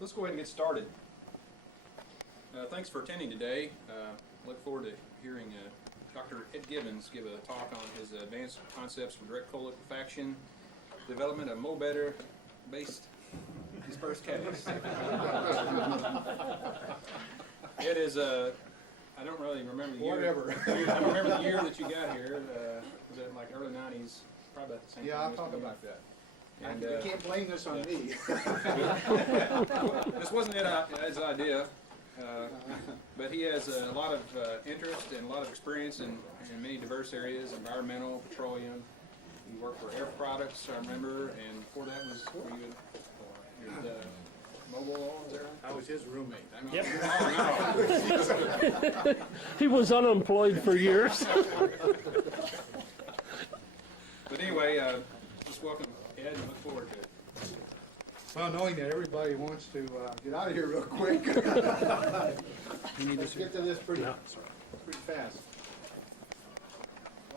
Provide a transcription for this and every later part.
Let's go ahead and get started. Thanks for attending today. Look forward to hearing Dr. Ed Gibbons give a talk on his advanced concepts for direct coal liquefaction, development of Mo-Better-based dispersed catalyst. It is I don't really remember the year. Whatever. I don't remember the year that you got here. Was it like early 90s? Probably about the same time. Yeah, I'll talk about that. And, you can't blame this on me. This wasn't Ed's idea, but he has a lot of interest and a lot of experience in many diverse areas, environmental, petroleum. He worked for Air Products, I remember, and before that was were you at Mobile Oil, is that right? I was his roommate. I mean, He was unemployed for years. But anyway, just welcome Ed and look forward to it. well, knowing that everybody wants to get out of here real quick, let's get to this pretty fast.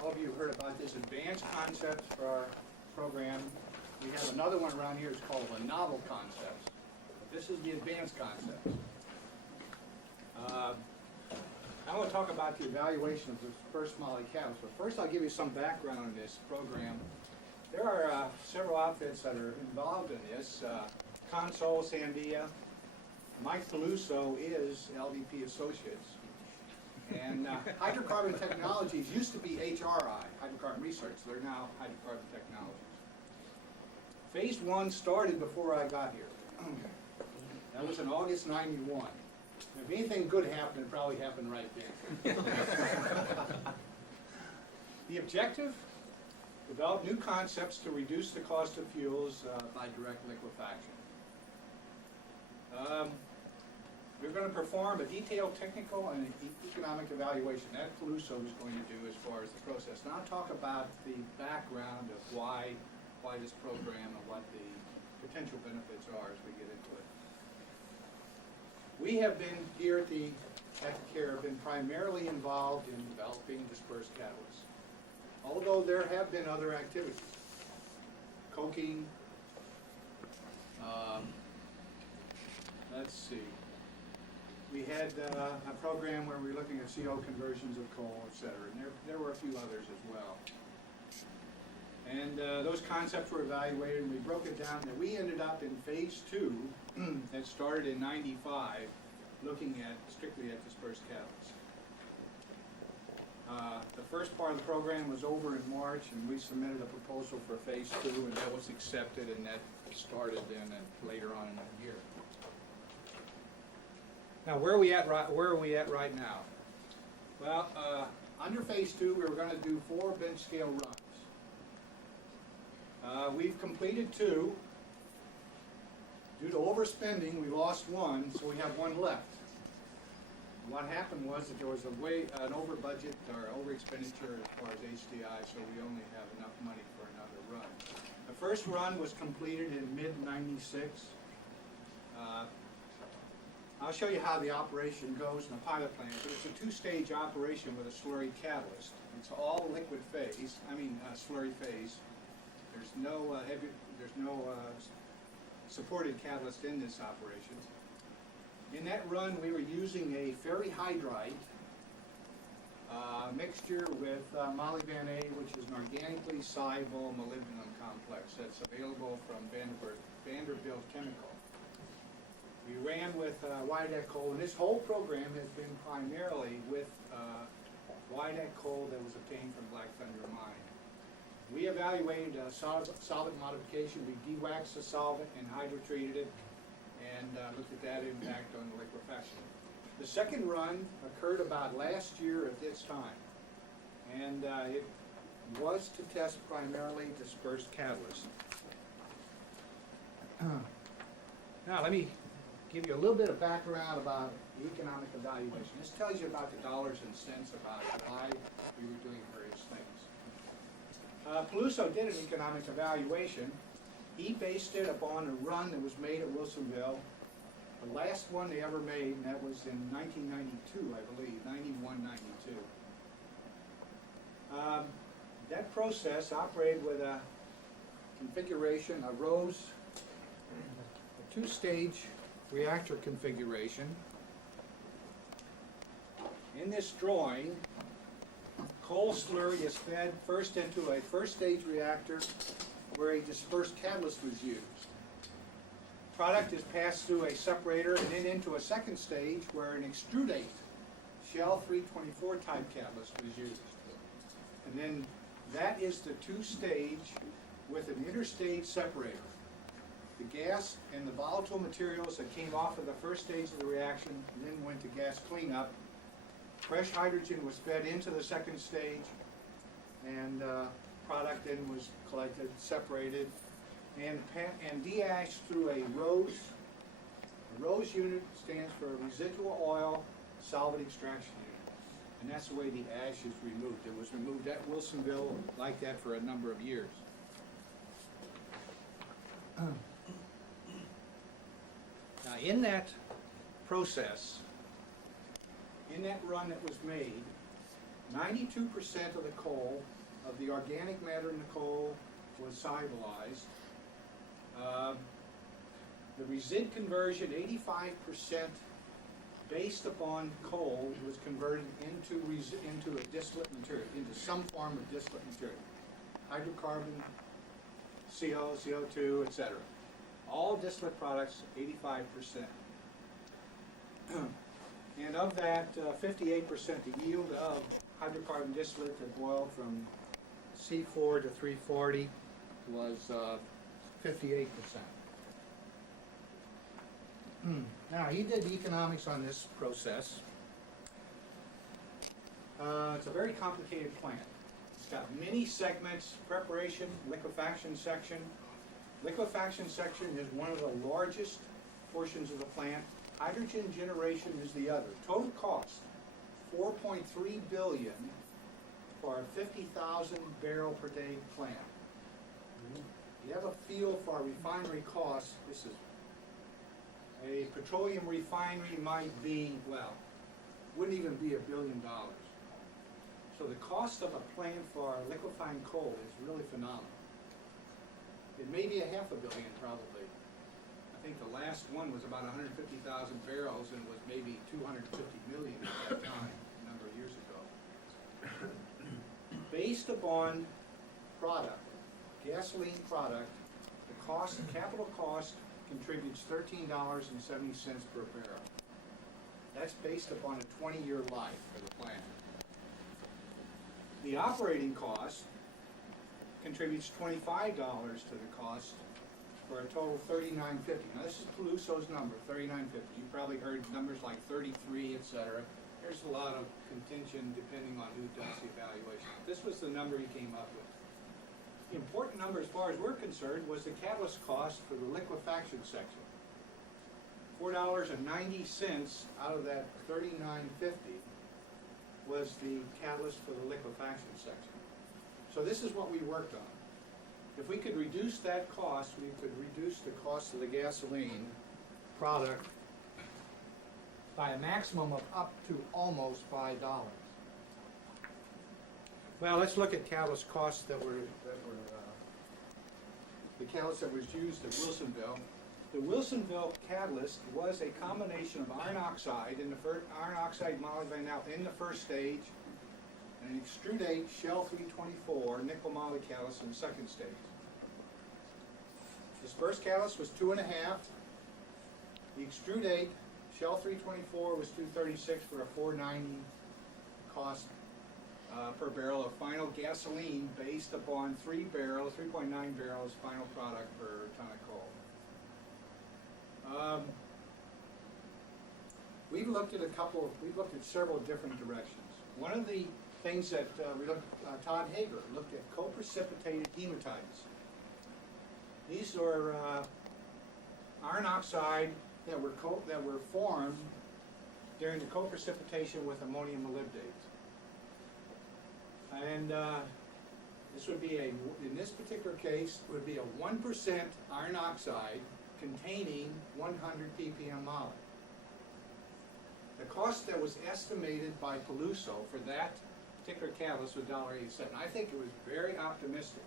All of you have heard about this advanced concepts for our program. We have another one around here. It's called the novel concepts. But this is the advanced concepts. I want to talk about the evaluation of the dispersed moly catalyst. But first, I'll give you some background on this program. There are several outfits that are involved in this. Consol, Sandia. Mike Peluso is LVP Associates. And Hydrocarbon Technologies used to be HRI, Hydrocarbon Research. They're now Hydrocarbon Technologies. Phase 1 started before I got here. That was in August '91. If anything good happened, it probably happened right then. The objective? Develop new concepts to reduce the cost of fuels by direct liquefaction. We're going to perform a detailed technical and economic evaluation. That Peluso is going to do as far as the process. Now I'll talk about the background of why this program and what the potential benefits are as we get into it. We have been here at the CARR been primarily involved in developing dispersed catalysts. Although there have been other activities. Coking, let's see. We had a program where we were looking at CO conversions of coal, etc. And there were a few others as well. And those concepts were evaluated, and we broke it down. And we ended up in phase 2 that started in '95, looking at strictly at dispersed catalysts. The first part of the program was over in March, and we submitted a proposal for phase 2, and that was accepted, and that started then and later on in the year. Now, where are we at right now? Well, under phase 2, we were going to do 4 bench scale runs. We've completed 2. Due to overspending, we lost 1, so we have 1 left. What happened was that there was an over budget or over expenditure as far as HDI, so we only have enough money for another run. The first run was completed in mid-'96. I'll show you how the operation goes in the pilot plant, but it's a 2-stage operation with a slurry catalyst. It's all liquid phase, slurry phase. There's no supported catalyst in this operation. In that run, we were using a ferrihydride mixture with molybdenum A, which is an organically soluble molybdenum complex that's available from Vanderbilt Chemical. We ran with Wyandotte coal, and this whole program has been primarily with Wyandotte coal that was obtained from Black Thunder Mine. We evaluated solvent modification. We dewaxed the solvent and hydrotreated it, and looked at that impact on the liquefaction. The second run occurred about last year at this time, and it was to test primarily dispersed catalyst. Now let me give you a little bit of background about the economic evaluation. This tells you about the dollars and cents about why we were doing various things. Peluso did an economic evaluation. He based it upon a run that was made at Wilsonville, the last one they ever made, and that was in 1992, I believe, 91, 92. That process operated with a configuration, a 2-stage reactor configuration. In this drawing, coal slurry is fed first into a first stage reactor where a dispersed catalyst was used. Product is passed through a separator and then into a second stage where an extrudate Shell 324 type catalyst was used. And then that is the two-stage with an interstage separator. The gas and the volatile materials that came off of the first stage of the reaction then went to gas cleanup. Fresh hydrogen was fed into the second stage, and product then was collected, separated, and de-ashed through a ROSE. The ROSE unit stands for residual oil solvent extraction unit, and that's the way the ash is removed. It was removed at Wilsonville like that for a number of years. Now, in that process, in that run that was made, 92% of the coal, of the organic matter in the coal, was solubilized. The resid conversion, 85% based upon coal, was converted into a distillate material, into some form of distillate material. Hydrocarbon, CO, CO2, etc. All distillate products, 85%. And of that, 58%, the yield of hydrocarbon distillate that boiled from C4 to 340 was 58%. Now, he did the economics on this process. It's a very complicated plant. It's got many segments: preparation, liquefaction section. Liquefaction section is one of the largest portions of the plant. Hydrogen generation is the other. Total cost, $4.3 billion for a 50,000 barrel per day plant. You have a feel for refinery costs. This is a petroleum refinery might be, well, wouldn't even be $1 billion. So the cost of a plant for liquefying coal is really phenomenal. It may be $500 million probably. I think the last one was about 150,000 barrels and was maybe 250 million at that time, a number of years ago. Based upon product, gasoline product, the capital cost contributes $13.70 per barrel. That's based upon a 20-year life for the plant. The operating cost contributes $25 to the cost for a total $39.50. Now this is Peluso's number, $39.50. You probably heard numbers like 33, etc. There's a lot of contention depending on who does the evaluation. This was the number he came up with. The important number as far as we're concerned was the catalyst cost for the liquefaction section. $4.90 out of that $39.50 was the catalyst for the liquefaction section. So this is what we worked on. If we could reduce that cost, we could reduce the cost of the gasoline product by a maximum of up to almost $5. Well, let's look at catalyst costs that were the catalyst that was used at Wilsonville. The Wilsonville catalyst was a combination of iron oxide iron oxide molybdenum in the first stage, and an extrudate Shell 324 nickel moly catalyst in the second stage. Dispersed catalyst was 2.5. The extrudate Shell 324 was 236 for a $4.90 cost per barrel of final gasoline based upon 3.9 barrels final product per ton of coal. We've looked at several different directions. One of the things that Todd Hager looked at co-precipitated hematites. These are iron oxide that were formed during the co-precipitation with ammonium molybdate. And this would be in this particular case, would be a 1% iron oxide containing 100 ppm moly. The cost that was estimated by Peluso for that particular catalyst was $1.87. I think it was very optimistic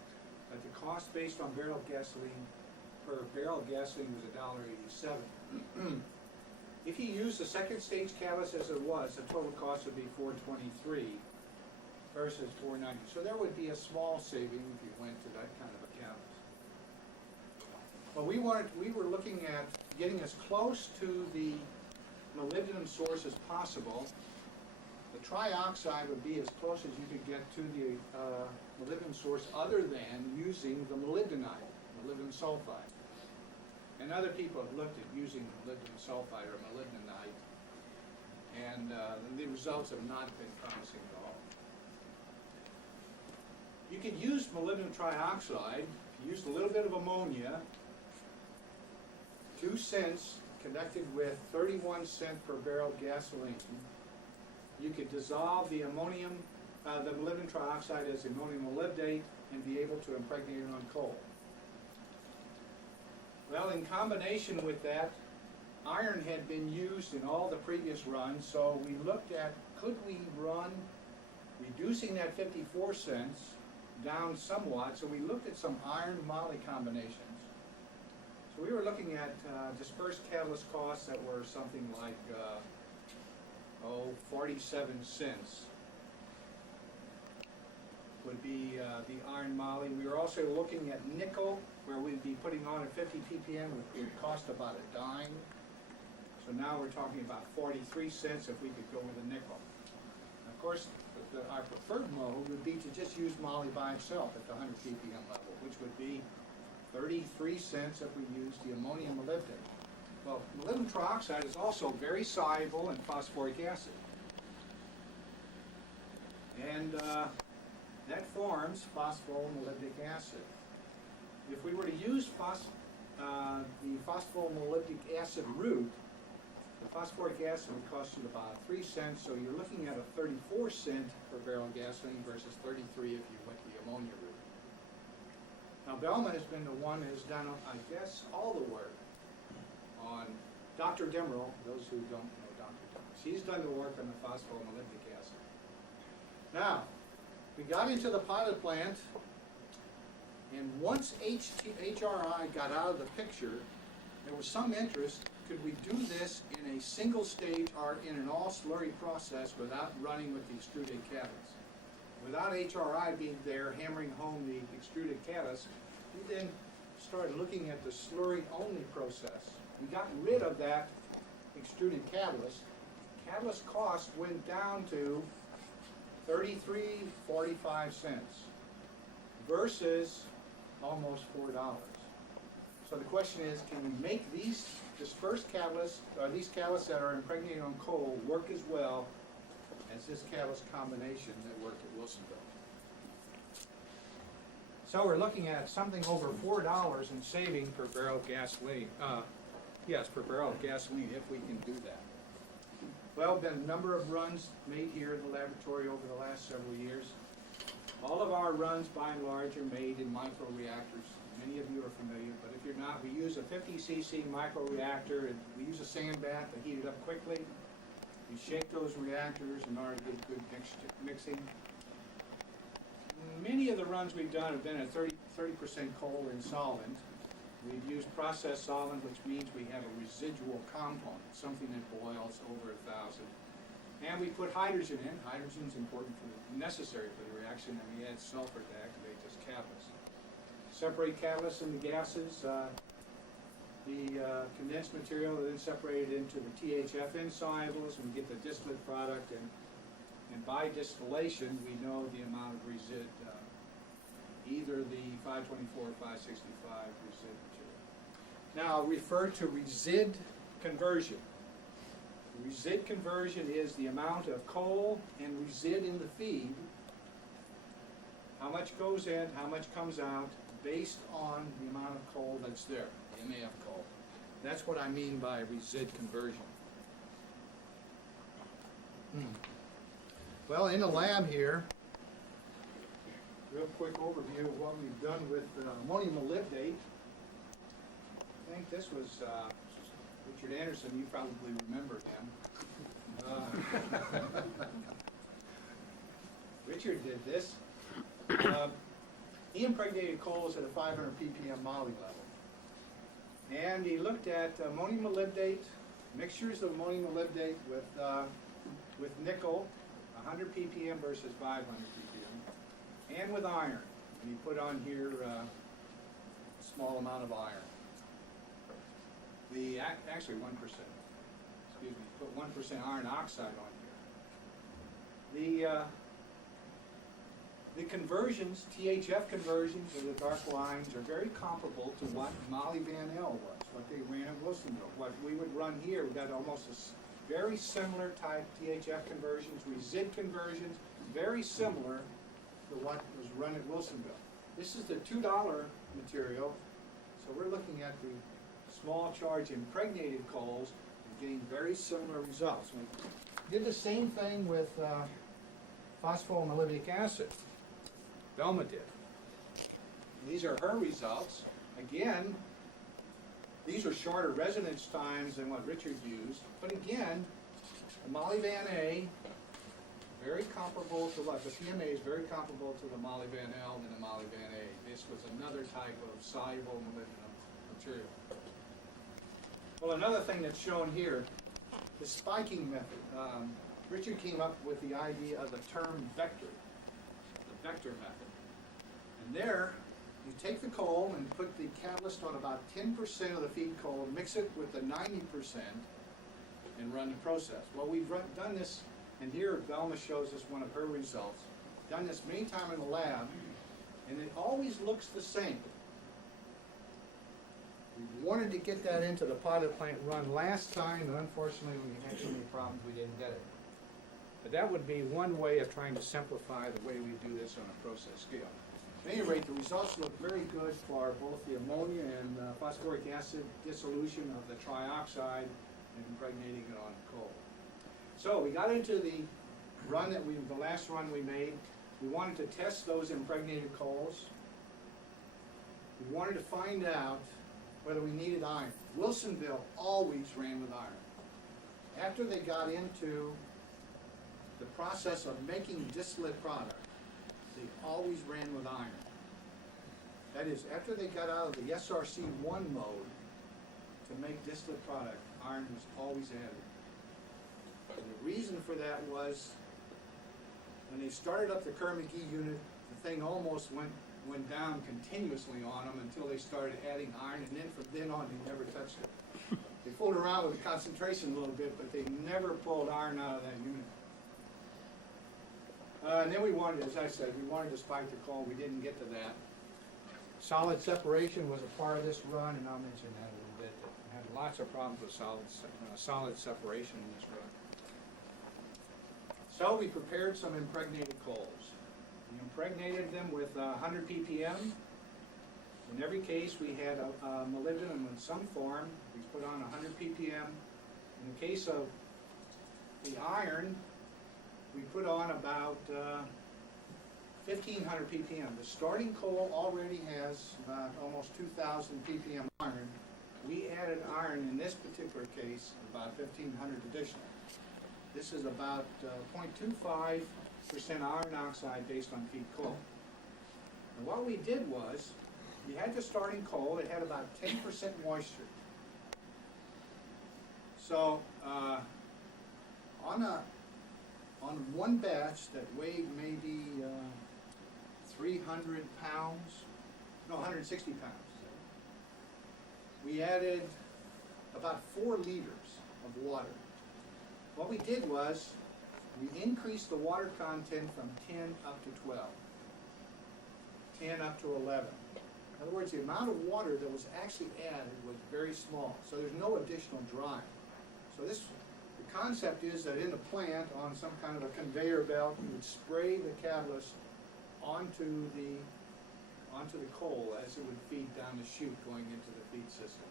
that the cost based on barrel of gasoline per barrel of gasoline was $1.87. If you use the second stage catalyst as it was, the total cost would be $423 versus $490. So there would be a small saving if you went to that kind of a catalyst. But we were looking at getting as close to the molybdenum source as possible. The trioxide would be as close as you could get to the molybdenum source other than using the molybdenite, molybdenum sulfide. And other people have looked at using molybdenum sulfide or molybdenite, and the results have not been promising at all. You could use molybdenum trioxide, use a little bit of ammonia, 2 cents connected with 31 cents per barrel gasoline. You could dissolve the ammonium, the molybdenum trioxide as ammonium molybdate and be able to impregnate it on coal. Well, in combination with that, iron had been used in all the previous runs, so we looked at, could we run reducing that 54 cents down somewhat, so we looked at some iron moly combinations. So we were looking at dispersed catalyst costs that were something like 47 cents would be the iron moly. We were also looking at nickel, where we'd be putting on a 50 ppm, it would cost about a dime. So now we're talking about 43 cents if we could go with a nickel. And of course, our preferred mode would be to just use moly by itself at the 100 ppm level, which would be 33 cents if we use the ammonium molybdate. Well, molybdenum trioxide is also very soluble in phosphoric acid. And that forms phospholymolybdic acid. If we were to use the phospholymolybdic acid route, the phosphoric acid would cost you about 3 cents, so you're looking at a 34 cent per barrel gasoline versus 33 if you went the ammonia route. Now, Bellman has been the one who has done, I guess, all the work on Dr. Demerol, those who don't know Dr. Demerol. He's done the work on the phospholymolybdic acid. Now, we got into the pilot plant, and once HRI got out of the picture, there was some interest, could we do this in a single stage or in an all slurry process without running with the extruded catalyst? Without HRI being there hammering home the extruded catalyst, we then started looking at the slurry only process. We got rid of that extruded catalyst. Catalyst cost went down to 33.45 cents versus almost $4. So the question is, can we make these dispersed catalysts, or these catalysts that are impregnated on coal, work as well as this catalyst combination that worked at Wilsonville? So we're looking at something over $4 in saving per barrel of gasoline. Yes, per barrel of gasoline, if we can do that. Well, been a number of runs made here in the laboratory over the last several years. All of our runs, by and large, are made in microreactors. Many of you are familiar, but if you're not, we use a 50 cc microreactor, and we use a sand bath to heat it up quickly. We shake those reactors in order to get good mixing. Many of the runs we've done have been at 30% coal in solvent. We've used process solvent, which means we have a residual component, something that boils over 1,000. And we put hydrogen in. Hydrogen is important necessary for the reaction, and we add sulfur to activate this catalyst. Separate catalysts into gases. The condensed material is then separated into the THF insolubles, and we get the distillate product, and by distillation we know the amount of resid, either the 524 or 565 resid material. Now I'll refer to resid conversion. Resid conversion is the amount of coal and resid in the feed, how much goes in, how much comes out, based on the amount of coal that's there, the MAF coal. That's what I mean by resid conversion. Well, in the lab here, real quick overview of what we've done with ammonium molybdate. I think this was Richard Anderson, you probably remember him. Richard did this. He impregnated coals at a 500 ppm moly level. And he looked at ammonium molybdate, Mixtures of ammonium molybdate with nickel, 100 ppm versus 500 ppm, and with iron. And you put on here a small amount of iron. Actually 1%. Excuse me. Put 1% iron oxide on here. The conversions, THF conversions of the dark wines are very comparable to what Molly Van Elle was, what they ran at Wilsonville. What we would run here, we got almost a very similar type THF conversions, resid conversions, very similar to what was run at Wilsonville. This is the $2 material, so we're looking at the small charge impregnated coals and getting very similar results. We did the same thing with phosphomolybic acid. Velma did. These are her results. Again, these are shorter residence times than what Richard used, but again, the Molly Van A, very comparable to what? The PMA is very comparable to the Molly Van Elle and the Molly Van A. This was another type of soluble molybdenum material. Well, another thing that's shown here, the spiking method. Richard came up with the idea of the term vector, the vector method. And there, you take the coal and put the catalyst on about 10% of the feed coal, mix it with the 90%, and run the process. Well, we've done this, and here Velma shows us one of her results. Done this many times in the lab, and it always looks the same. We wanted to get that into the pilot plant run last time, and unfortunately we had so many problems we didn't get it. But that would be one way of trying to simplify the way we do this on a process scale. At any rate, the results look very good for both the ammonia and phosphoric acid dissolution of the trioxide and impregnating it on coal. So we got into the run the last run we made. We wanted to test those impregnated coals. We wanted to find out whether we needed iron. Wilsonville always ran with iron. After they got into the process of making distillate product, they always ran with iron. That is, after they got out of the SRC1 mode to make distillate product, iron was always added. And the reason for that was when they started up the Kerr-McGee unit, the thing almost went down continuously on them until they started adding iron, and then from then on they never touched it. They fooled around with the concentration a little bit, but they never pulled iron out of that unit. And then we wanted, as I said, we wanted to spike the coal. We didn't get to that. Solid separation was a part of this run, and I'll mention that a little bit. We had lots of problems with solid separation in this run. So we prepared some impregnated coals. We impregnated them with 100 ppm. In every case, we had a molybdenum in some form. We put on 100 ppm. In the case of the iron, we put on about 1,500 ppm. The starting coal already has about almost 2,000 ppm iron. We added iron in this particular case, about 1,500 additional. This is about 0.25% iron oxide based on feed coal. And what we did was, we had the starting coal, it had about 10% moisture. So, on one batch that weighed maybe 300 pounds, no, 160 pounds, we added about 4 liters of water. What we did was, we increased the water content from 10 up to 12, 10 up to 11. In other words, the amount of water that was actually added was very small, so there's no additional drying. So the concept is that in the plant, on some kind of a conveyor belt, you would spray the catalyst onto the coal as it would feed down the chute going into the feed system.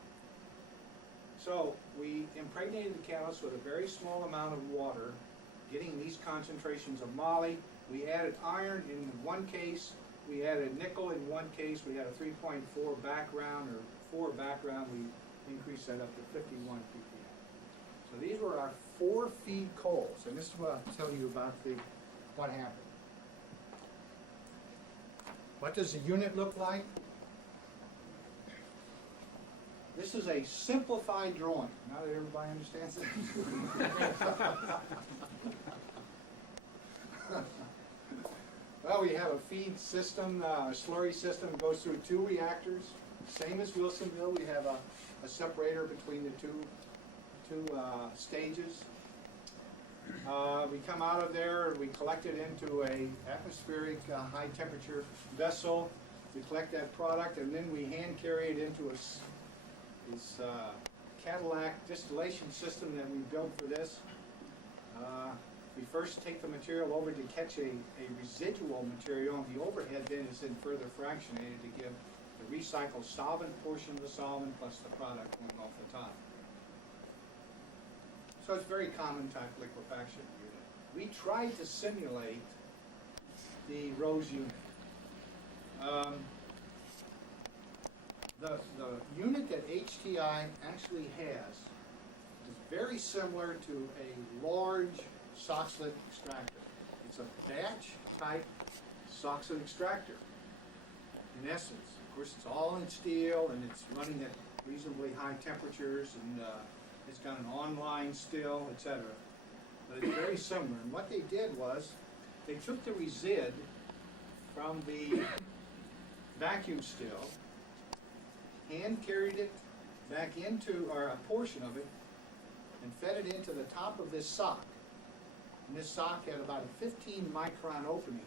So we impregnated the catalyst with a very small amount of water, getting these concentrations of moly. We added iron in one case, we added nickel in one case, we had a 3.4 background or 4 background, we increased that up to 51 ppm. So these were our 4 feed coals, and this is what I'll tell you about what happened. What does the unit look like? This is a simplified drawing. Now that everybody understands it. Well, we have a feed system, a slurry system that goes through 2 reactors. Same as Wilsonville, we have a separator between the two stages. We come out of there and we collect it into a atmospheric high temperature vessel. We collect that product and then we hand carry it into this Cadillac distillation system that we built for this. We first take the material over to catch a residual material, and the overhead then is then further fractionated to give the recycled solvent portion of the solvent plus the product going off the top. So it's very common type liquefaction unit. We tried to simulate the Rose unit. The unit that HTI actually has is very similar to a large Soxhlet extractor. It's a batch type Soxhlet extractor. In essence, of course, it's all in steel and it's running at reasonably high temperatures and it's got an online still, etc. But it's very similar. And what they did was they took the resid from the vacuum still, hand carried it back into, or a portion of it, and fed it into the top of this sock. And this sock had about a 15 micron opening.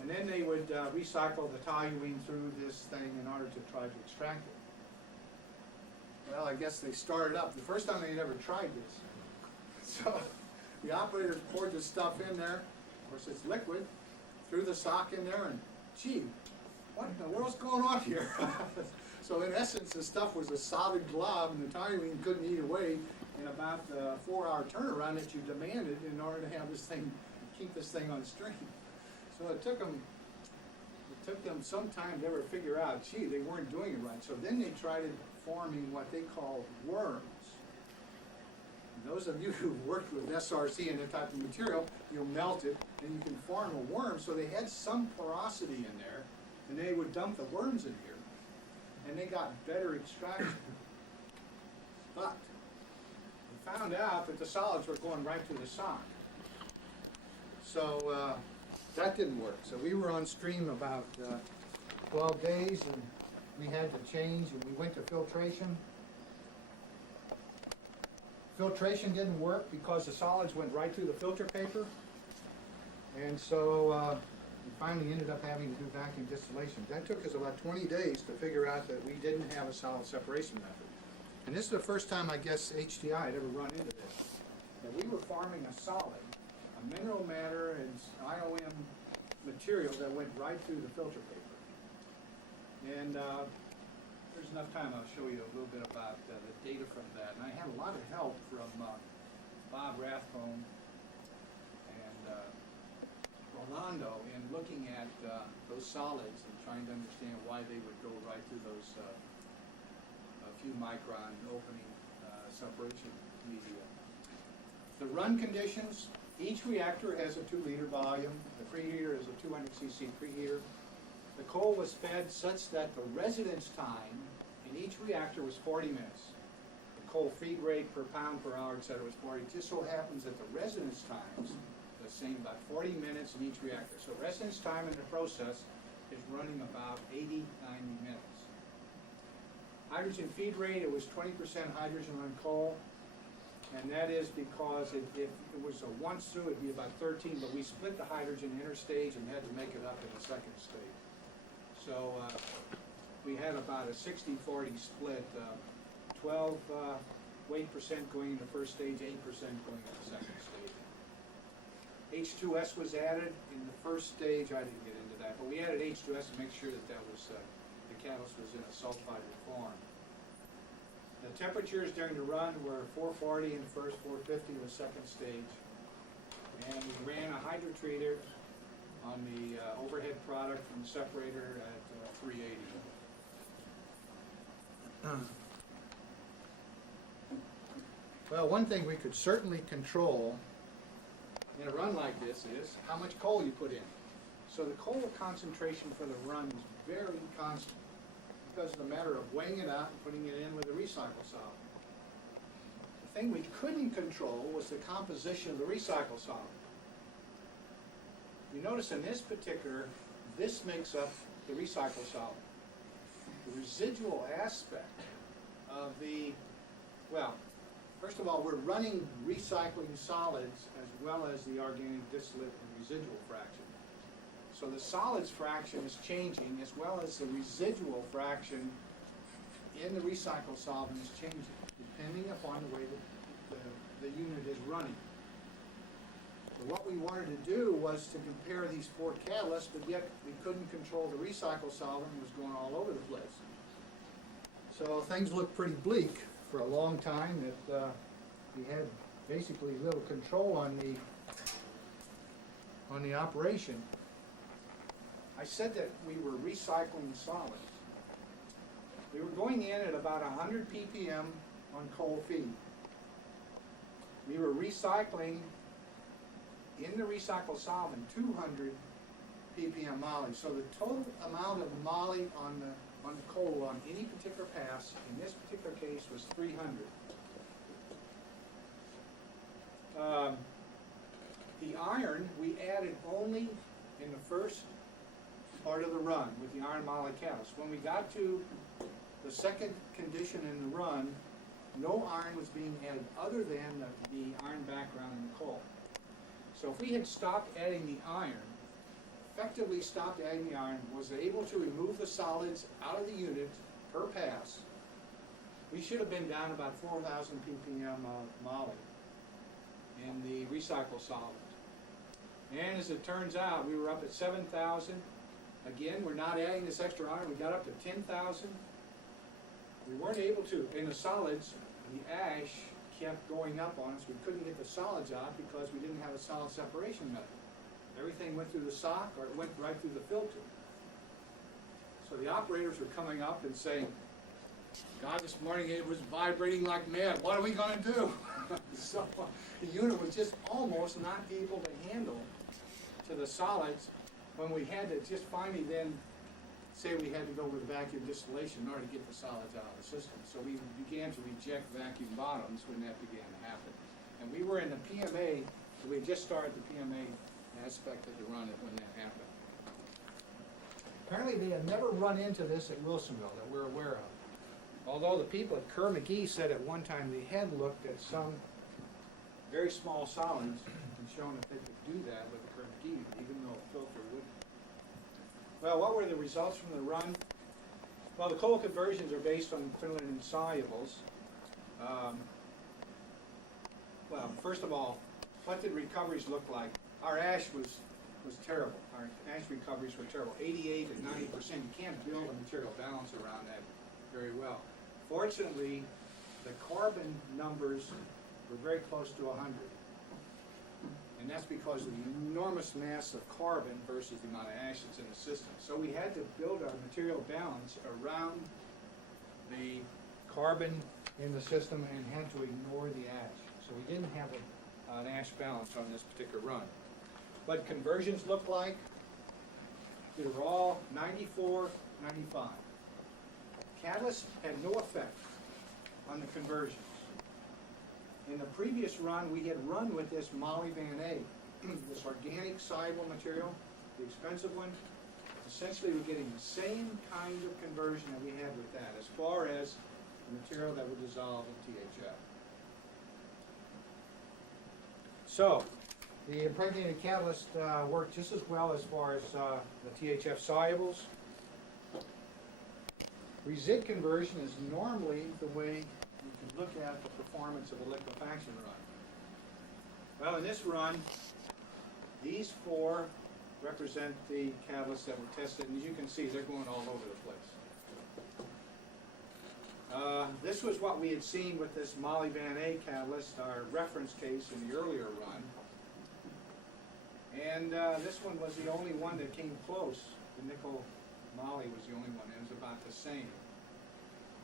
And then they would recycle the toluene through this thing in order to try to extract it. Well, I guess they started up. The first time they ever tried this. So the operators poured this stuff in there. Of course, it's liquid. Threw the sock in there and, gee, what in the world's going on here? So in essence, the stuff was a solid glob and the toluene couldn't eat away in about the 4-hour turnaround that you demanded in order to have this thing, keep this thing on stream. So it took them some time to ever figure out, gee, they weren't doing it right. So then they tried forming what they call worms. And those of you who've worked with SRC and that type of material, you'll melt it and you can form a worm. So they had some porosity in there and they would dump the worms in here and they got better extraction. But they found out that the solids were going right through the sock. So that didn't work. So we were on stream about 12 days and we had to change and we went to filtration. Filtration didn't work because the solids went right through the filter paper. And so we finally ended up having to do vacuum distillation. That took us about 20 days to figure out that we didn't have a solid separation method. And this is the first time I guess HTI had ever run into this. That we were farming a solid, a mineral matter and IOM material that went right through the filter paper. And there's enough time, I'll show you a little bit about the data from that. And I had a lot of help from Bob Rathbone and Rolando in looking at those solids and trying to understand why they would go right through those a few micron opening separation media. The run conditions, each reactor has a 2-liter volume. The preheater is a 200 cc preheater. The coal was fed such that the residence time in each reactor was 40 minutes. The coal feed rate per pound per hour, etc. was 40. It just so happens that the residence times the same, about 40 minutes in each reactor. So residence time in the process is running about 80, 90 minutes. Hydrogen feed rate, it was 20% hydrogen on coal. And that is because if it was a once through, it'd be about 13, but we split the hydrogen interstage and had to make it up in the second stage. So we had about a 60-40 split, 12 weight percent going in the first stage, 8% going in the second stage. H2S was added in the first stage. I didn't get into that, but we added H2S to make sure that that was the catalyst was in a sulfided form. The temperatures during the run were 440 in the first, 450 in the second stage. And we ran a hydrotreater on the overhead product from the separator at 380. Well, one thing we could certainly control in a run like this is how much coal you put in. So the coal concentration for the run is very constant. because of the matter of weighing it out and putting it in with a recycle solvent. The thing we couldn't control was the composition of the recycle solvent. You notice in this particular, this makes up the recycle solvent. The residual aspect of the, well, first of all, we're running recycling solids as well as the organic distillate and residual fraction. So the solids fraction is changing as well as the residual fraction in the recycle solvent is changing, depending upon the way the unit is running. So what we wanted to do was to compare these four catalysts, but yet we couldn't control the recycle solvent. It was going all over the place. So things looked pretty bleak for a long time that we had basically little control on the operation. I said that we were recycling solids. We were going in at about 100 ppm on coal feed. We were recycling in the recycled solvent 200 ppm moly. So the total amount of moly on the coal on any particular pass, in this particular case, was 300. The iron we added only in the first part of the run with the iron moly catalyst. When we got to the second condition in the run, no iron was being added other than the iron background in the coal. So if we had stopped adding the iron, effectively stopped adding the iron, was able to remove the solids out of the unit per pass, we should have been down about 4,000 ppm of moly in the recycle solvent. And as it turns out, we were up at 7,000. Again, we're not adding this extra iron. We got up to 10,000. We weren't able to, in the solids, the ash kept going up on us. We couldn't get the solids out because we didn't have a solid separation method. Everything went through the sock or it went right through the filter. So the operators were coming up and saying, God, this morning it was vibrating like mad. What are we going to do? So the unit was just almost not able to handle to the solids when we had to just finally then say we had to go with vacuum distillation in order to get the solids out of the system. So we began to reject vacuum bottoms when that began to happen. And we were in the PMA, so we had just started the PMA aspect of the run when that happened. Apparently they had never run into this at Wilsonville that we're aware of. Although the people at CARR McGee said at one time they had looked at some very small solids and shown that they could do that with the CARR McGee, even though a filter wouldn't. Well, what were the results from the run? Well, the coal conversions are based on quinoline insolubles. Well, first of all, what did recoveries look like? Our ash was terrible. Our ash recoveries were terrible. 88 and 90%. You can't build a material balance around that very well. Fortunately, the carbon numbers were very close to 100. And that's because of the enormous mass of carbon versus the amount of ash that's in the system. So we had to build our material balance around the carbon in the system and had to ignore the ash. So we didn't have an ash balance on this particular run. What conversions look like, they were all 94, 95. Catalyst had no effect on the conversions. In the previous run, we had run with this Molly Van A, this organic soluble material, the expensive one. Essentially, we're getting the same kind of conversion that we had with that, as far as the material that would dissolve in THF. So, the impregnated catalyst worked just as well as far as the THF solubles. Resid conversion is normally the way you can look at the performance of a liquefaction run. Well, in this run, these four represent the catalysts that were tested, and as you can see, they're going all over the place. This was what we had seen with this Molly Van A catalyst, our reference case in the earlier run. And this one was the only one that came close. The nickel moly was the only one. It was about the same.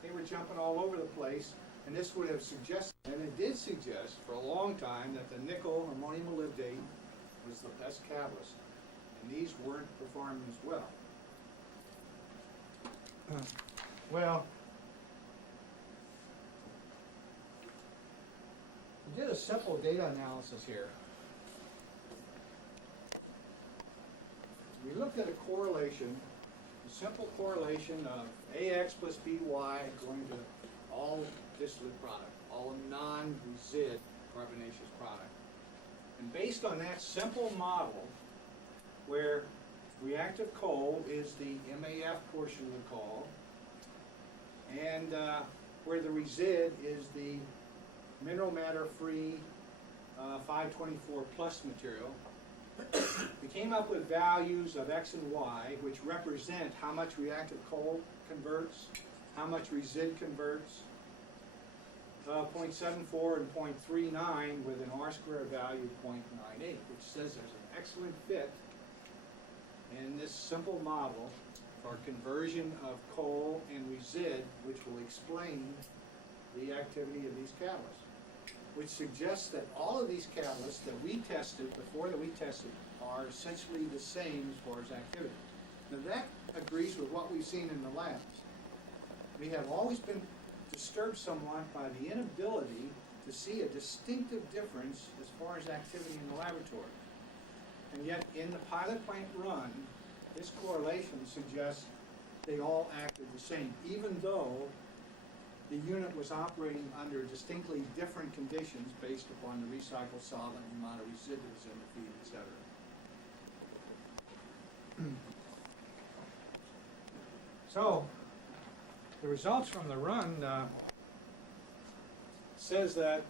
They were jumping all over the place, and this would have suggested, and it did suggest for a long time, that the nickel ammonium molybdate was the best catalyst, and these weren't performing as well. Well, we did a simple data analysis here. We looked at a correlation, a simple correlation of AX plus BY going to all distillate product, all non-resid carbonaceous product. And based on that simple model, where reactive coal is the MAF portion of the coal, and where the resid is the mineral matter free 524 plus material, we came up with values of X and Y, which represent how much reactive coal converts, how much resid converts, 0.74 and 0.39 with an R-squared value of 0.98, which says there's an excellent fit in this simple model for conversion of coal and resid, which will explain the activity of these catalysts, which suggests that all of these catalysts that we tested, are essentially the same as far as activity. Now that agrees with what we've seen in the labs. We have always been disturbed somewhat by the inability to see a distinctive difference as far as activity in the laboratory. And yet in the pilot plant run, this correlation suggests they all acted the same, even though the unit was operating under distinctly different conditions based upon the recycled solvent, the amount of resid that was in the feed, etc. So, the results from the run says that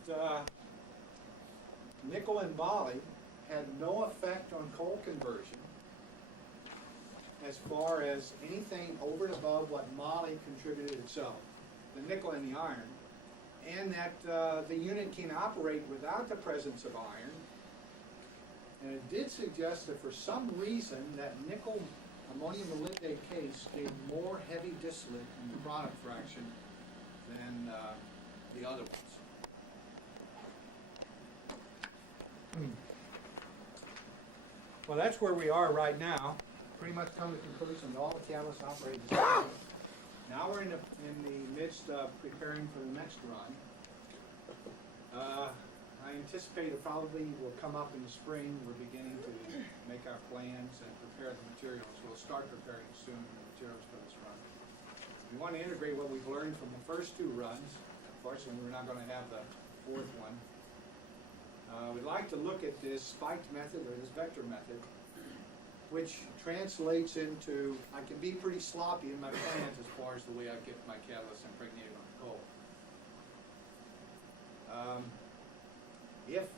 nickel and moly had no effect on coal conversion as far as anything over and above what moly contributed itself, the nickel and the iron, and that the unit can operate without the presence of iron. And it did suggest that for some reason that nickel ammonium molybdate case gave more heavy distillate in the product fraction than the other ones. Well, that's where we are right now. Pretty much come to the conclusion that all the catalysts operate the same. Now we're in the midst of preparing for the next run. I anticipate it probably will come up in the spring. We're beginning to make our plans and prepare the materials. We'll start preparing soon the materials for this run. We want to integrate what we've learned from the first two runs. Unfortunately, we're not going to have the fourth one. We'd like to look at this spiked method or this vector method, which translates into, I can be pretty sloppy in my plans as far as the way I get my catalyst impregnated on coal. If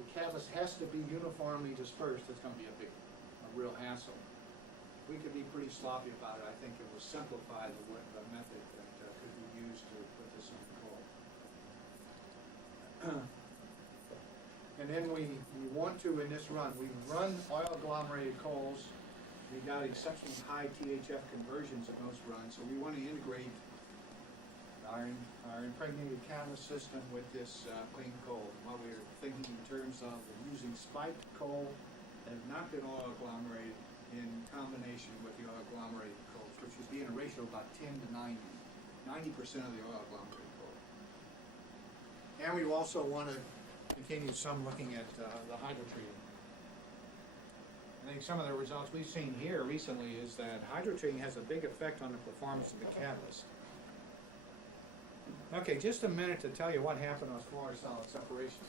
the catalyst has to be uniformly dispersed, it's going to be a real hassle. We could be pretty sloppy about it. I think it will simplify the method that could be used to put this on coal. And then we want to, in this run, we run oil agglomerated coals. We got exceptionally high THF conversions in those runs, so we want to integrate our impregnated catalyst system with this clean coal. What we're thinking in terms of using spiked coal that have not been oil agglomerated in combination with the oil agglomerated coals, which would be in a ratio of about 10 to 90. 90% of the oil agglomerated coal. And we also want to continue some looking at the hydrotreating. I think some of the results we've seen here recently is that hydrotreating has a big effect on the performance of the catalyst. Okay, just a minute to tell you what happened as far as solid separation.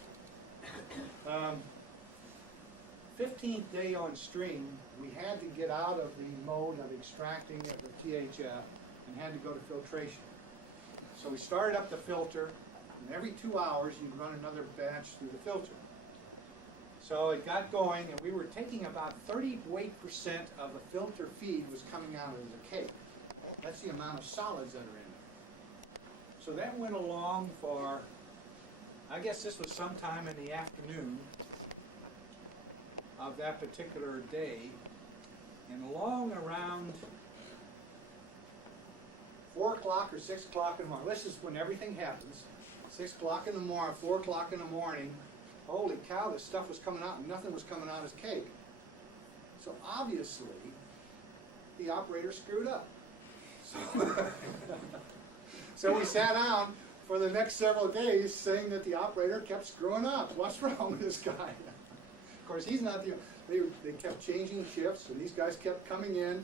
15th day on stream, we had to get out of the mode of extracting of the THF and had to go to filtration. So we started up the filter, and every 2 hours you run another batch through the filter. So it got going, and we were taking about 38% of the filter feed was coming out of the cake. That's the amount of solids that are in there. So that went along for, I guess this was sometime in the afternoon of that particular day, and along around 4 o'clock or 6 o'clock in the morning. This is when everything happens. 6 o'clock in the morning, 4 o'clock in the morning. Holy cow, this stuff was coming out and nothing was coming out as cake. So obviously, the operator screwed up. So we sat down for the next several days saying that the operator kept screwing up. What's wrong with this guy? Of course, he's not the, they kept changing shifts and these guys kept coming in.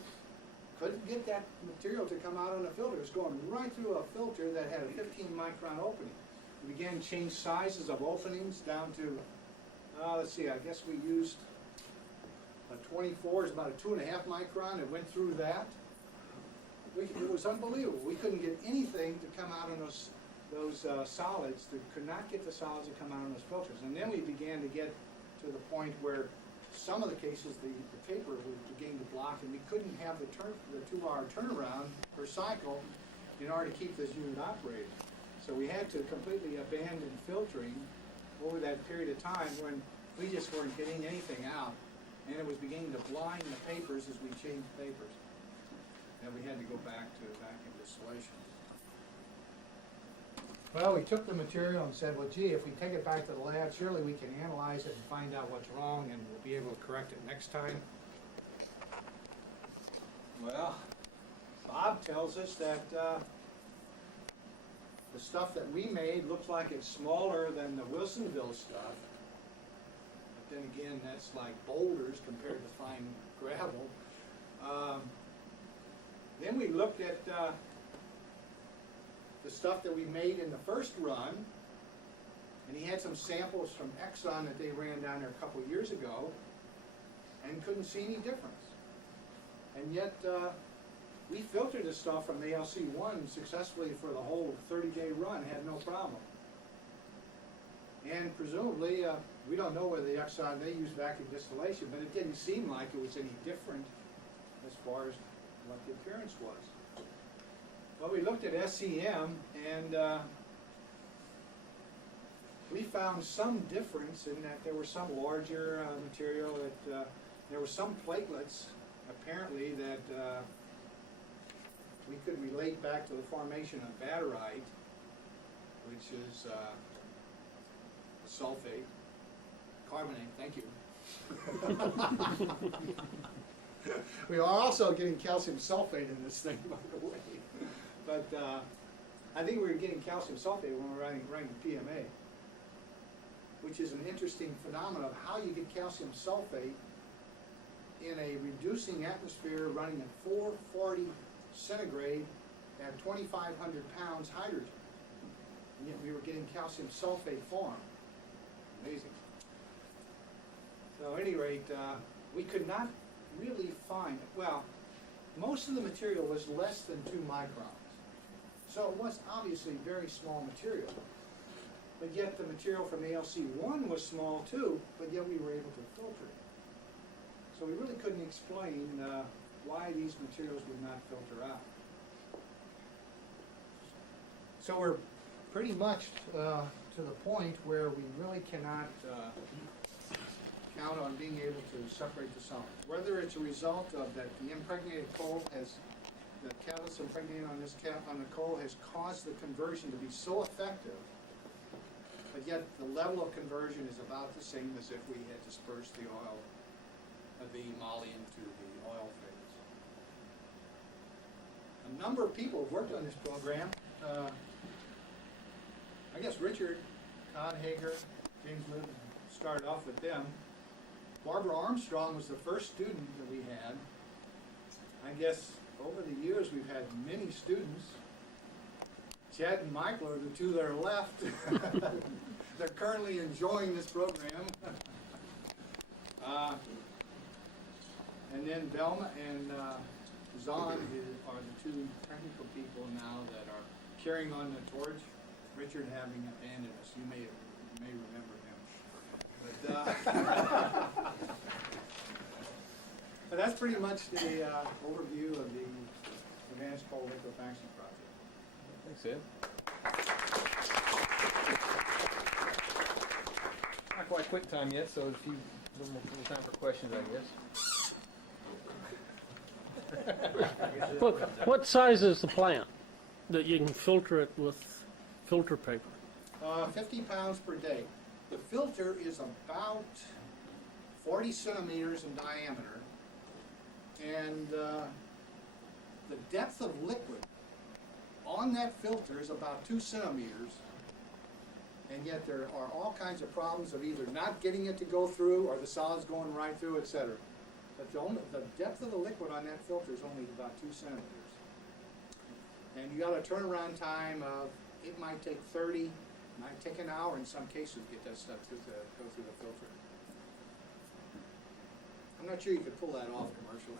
Couldn't get that material to come out on the filter. It was going right through a filter that had a 15 micron opening. We began to change sizes of openings down to, let's see, I guess we used a 24 is about a 2.5 micron. It went through that. It was unbelievable. We couldn't get anything to come out on those solids. Could not get the solids to come out on those filters. And then we began to get to the point where some of the cases the paper was beginning to block, and we couldn't have the 2-hour turnaround per cycle in order to keep this unit operating. So we had to completely abandon filtering over that period of time when we just weren't getting anything out, and it was beginning to blind the papers as we changed papers. And we had to go back to vacuum distillation. Well, we took the material and said, well, gee, if we take it back to the lab, surely we can analyze it and find out what's wrong, and we'll be able to correct it next time. Well, Bob tells us that the stuff that we made looks like it's smaller than the Wilsonville stuff. But then again, that's like boulders compared to fine gravel. Then we looked at the stuff that we made in the first run, and he had some samples from Exxon that they ran down there a couple of years ago, and couldn't see any difference. And yet, we filtered the stuff from ALC1 successfully for the whole 30-day run, had no problem. And presumably, we don't know whether the Exxon, they used vacuum distillation, but it didn't seem like it was any different as far as what the appearance was. Well, we looked at SEM, and we found some difference in that there were some larger material, that there were some platelets, apparently, that we could relate back to the formation of baterite, which is sulfate, carbonate, thank you. We are also getting calcium sulfate in this thing, by the way. But I think we were getting calcium sulfate when we were writing PMA, which is an interesting phenomenon of how you get calcium sulfate in a reducing atmosphere running at 440 centigrade at 2,500 pounds hydrogen. And yet we were getting calcium sulfate form. Amazing. So at any rate, we could not really find, well, most of the material was less than 2 microns. So it was obviously very small material. But yet the material from ALC1 was small too, but yet we were able to filter it. So we really couldn't explain why these materials would not filter out. So we're pretty much to the point where we really cannot count on being able to separate the solids. Whether it's a result of that the impregnated coal has, the catalyst impregnated on this on the coal has caused the conversion to be so effective, but yet the level of conversion is about the same as if we had dispersed the oil, the moly into the oil phase. A number of people have worked on this program. I guess Richard, Todd Hager, James Lind started off with them. Barbara Armstrong was the first student that we had. I guess over the years we've had many students. Chad and Michael are the two that are left. They're currently enjoying this program. And then Velma and Zahn are the two technical people now that are carrying on the torch. Richard having abandoned us. You may remember him. But that's pretty much the overview of the Advanced Coal Liquefaction Project. Thanks, Ed. Not quite quick time yet, so if you a little time for questions, I guess. What size is the plant that you can filter it with filter paper? 50 pounds per day. The filter is about 40 centimeters in diameter, and the depth of liquid on that filter is about 2 centimeters, and yet there are all kinds of problems of either not getting it to go through or the solids going right through, etc. But the depth of the liquid on that filter is only about 2 centimeters. And you got a turnaround time of, it might take 30, might take an hour in some cases to get that stuff to go through the filter. I'm not sure you could pull that off commercially.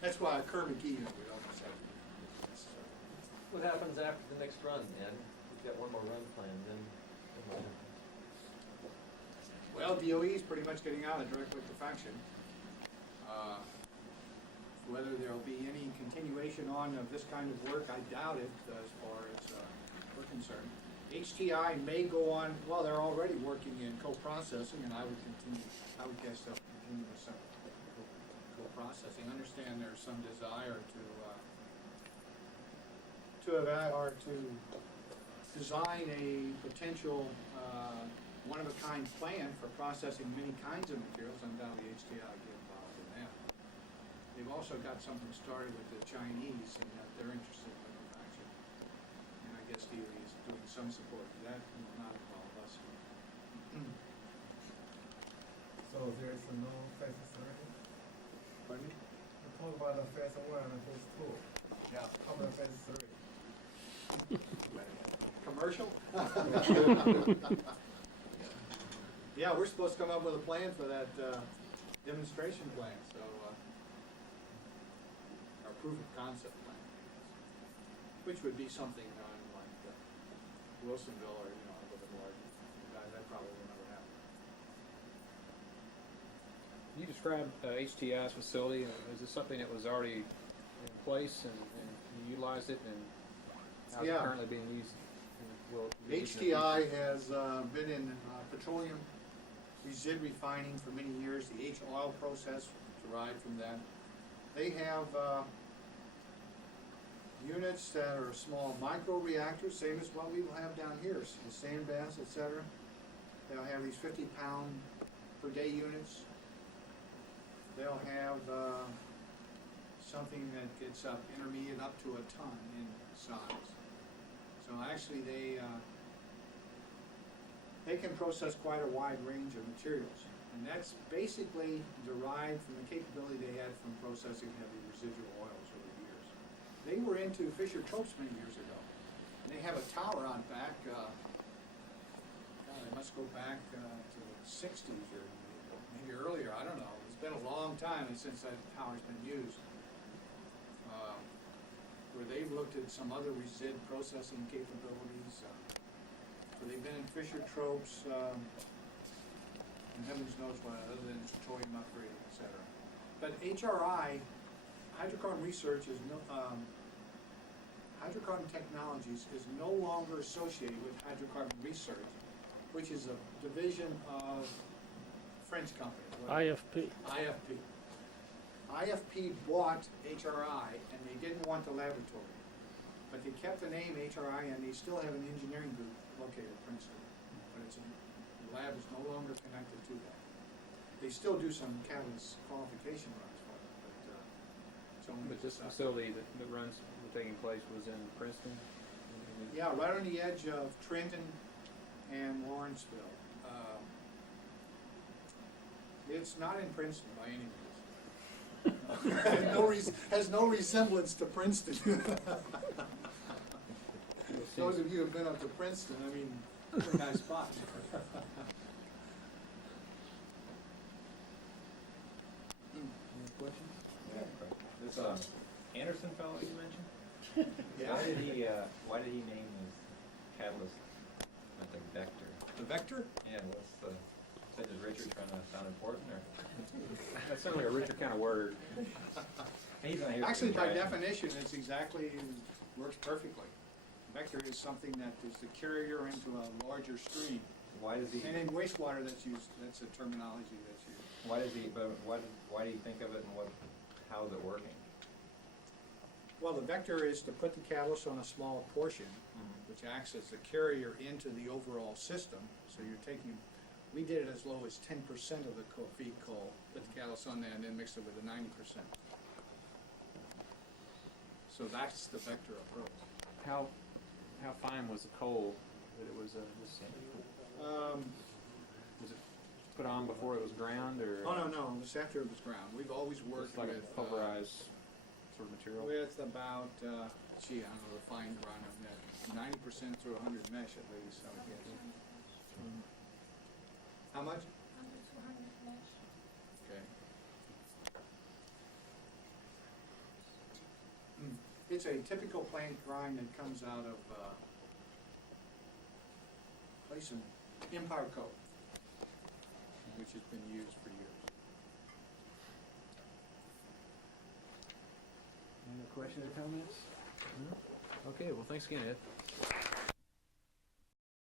That's why a Kerr McGee unit would almost have to be necessary. What happens after the next run, then? We've got one more run planned, then what? Well, DOE is pretty much getting out of direct liquefaction. Whether there'll be any continuation on of this kind of work, I doubt it, as far as we're concerned. HTI may go on, well, they're already working in co-processing, and I would guess they'll continue with some co-processing. I understand there's some desire to design a potential one-of-a-kind plan for processing many kinds of materials. Undoubtedly, HTI will get involved in that. They've also got something started with the Chinese, and that they're interested in liquefaction. And I guess DOE is doing some support for that, and will not involve us. So there is no phase 3? Pardon me? We talk about the phase 1 and phase 2. Yeah. How about phase 3? Commercial? Yeah, we're supposed to come up with a plan for that demonstration plan, so, our proof of concept plan, which would be something on like Wilsonville or, a little bit larger. That probably will never happen. Can you describe HTI's facility? Is this something that was already in place and you utilized it, and how's it Yeah. currently being used? And will it be used in the HTI future? has been in petroleum resid refining for many years. The H-oil process derived from that. They have units that are small micro-reactors, same as what we will have down here, the sand baths, etc. They'll have these 50-pound per day units. They'll have something that gets up intermediate up to a ton in size. So actually they can process quite a wide range of materials. And that's basically derived from the capability they had from processing heavy residual oils over the years. They were into Fisher Tropes many years ago. And they have a tower out back, God, it must go back to the 60s or maybe earlier, I don't know. It's been a long time since that tower's been used. Where they've looked at some other resid processing capabilities. Where they've been in Fisher Tropes, and heavens knows what, other than petroleum upgrading, etc. But HRI, hydrocarbon research is hydrocarbon technologies is no longer associated with hydrocarbon research, which is a division of French company. IFP. IFP bought HRI, and they didn't want the laboratory. But they kept the name HRI, and they still have an engineering group located at Princeton. But the lab is no longer connected to that. They still do some catalyst qualification runs for it, but it's only But this facility that runs, taking place was in Princeton? Yeah, right on the edge of Trenton and Lawrenceville. It's not in Princeton by any means. Has no resemblance to Princeton. Those of you who've been up to Princeton, I mean, it's a nice spot. Any questions? This Anderson fellow you mentioned? Yeah. Why did he name his catalyst, I think, Vector? The Vector? Yeah, what's the, is Richard trying to sound important, or? That's certainly a richer kind of word. He's not here. Actually, by definition, it's exactly, works perfectly. Vector is something that is the carrier into a larger stream. Why does he, And in wastewater, that's used, that's a terminology that's used. why does he, but why do you think of it, and how is it working? Well, the Vector is to put the catalyst on a small portion, which acts as the carrier into the overall system. So you're taking, we did it as low as 10% of the feed coal, put the catalyst on there, and then mix it with the 90%. So that's the vector approach. How fine was the coal that it was was it put on before it was ground, or Oh, no, it was after it was ground. We've always worked just like with, a pulverized sort of material? with about, I don't know, the fine grind on that, 90% through 100 mesh at least, I would guess. How much? Under 200 mesh. Okay. It's a typical plant grind that comes out of, place in Empire Cove, which has been used for years. Any other questions or comments? No? Okay, well, thanks again, Ed.